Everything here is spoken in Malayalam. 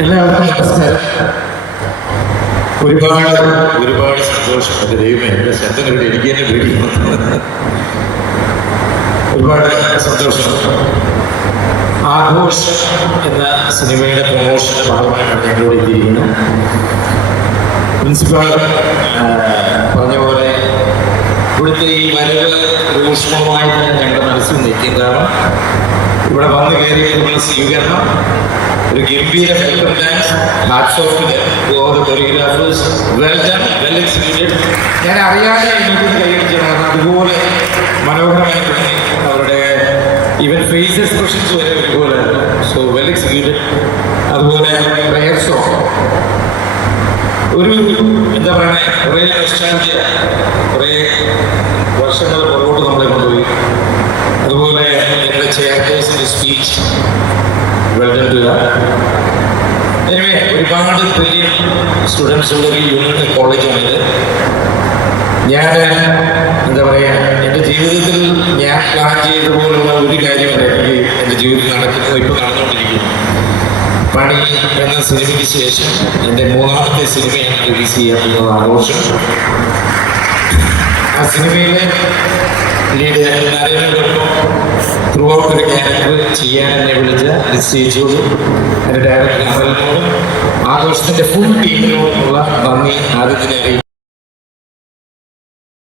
എല്ലാവർക്കും നമസ്കാരം. ഒരുപാട് സന്തോഷം. എൻ്റെ ദൈവമേ, എൻ്റെ ശബ്ദങ്ങളുടെ എനിക്ക് തന്നെ പേടിക്കുന്നു. ഒരുപാട് സന്തോഷം. ആഘോഷം എന്ന സിനിമയുടെ പ്രമോഷന്റെ ഭാഗമായിട്ടാണ് ഞങ്ങളിവിടെ എത്തിയിരിക്കുന്നത്. പ്രിൻസിപ്പാൾ പറഞ്ഞ പോലെ ഇവിടുത്തെ ഈ വരവ് രൂക്ഷമായി തന്നെ ഞങ്ങളുടെ മനസ്സിൽ നിൽക്കും. കാരണം ഇവിടെ വന്നു കയറി നമ്മൾ സ്വീകരണം, ഒരു ഗംഭീര welcome dance, hats of two the choreographers, well done, well executed. ഞാൻ അറിയാതെ എനിക്ക് കൈയടിച്ചതാണ്. അതുപോലെ മനോഹരമായി തുടങ്ങി. അവരുടെ ഈവൻ ഫേസ് എക്സ്പ്രഷൻസ് വരെ ഒരുപോലെ. So well executed. അതുപോലെ പ്രയർ സോങ്, ഒരു എന്താ പറയുക, കുറേ നൊസ്റ്റാൾജിയ, കുറേ വർഷങ്ങൾ പുറകോട്ട് നമ്മളെ കൊണ്ടുപോയി. അതുപോലെ എൻ്റെ ചെയർപേഴ്സൻ്റെ സ്പീച്ച് വെൽഡൺ ടു എനിവേ. ഒരുപാട് വലിയ സ്റ്റുഡൻസ് ഉള്ള ഒരു യൂണിറ്റ് കോളേജാണിത്. ഞാൻ എന്താ പറയുക, എൻ്റെ ജീവിതത്തിൽ ഞാൻ പ്ലാൻ ചെയ്ത പോലുള്ള ഒരു കാര്യമല്ല എനിക്ക് എൻ്റെ ജീവിതത്തിൽ നടക്കുന്നത്, ഇപ്പോൾ നടന്നുകൊണ്ടിരിക്കുന്നു. പണി എന്ന സിനിമയ്ക്ക് ശേഷം എൻ്റെ മൂന്നാമത്തെ സിനിമയാണ് റിലീസ് ചെയ്യാൻ പോകുന്നത്, ആഘോഷം. ആ സിനിമയിലെ ലീഡ് നരേന്ദ്രനോടൊപ്പം ത്രൂ ഔട്ട് ഒരു ക്യാരക്ടർ ചെയ്യാൻ എന്നെ വിളിച്ച സ്റ്റേജോടും എൻ്റെ ഡയറക്ടർ അമലിനോടും ആഘോഷത്തിൻ്റെ ഫുൾ ടീമിനോടുമുള്ള നന്ദി ആദ്യത്തിനെ അറിയിക്കും.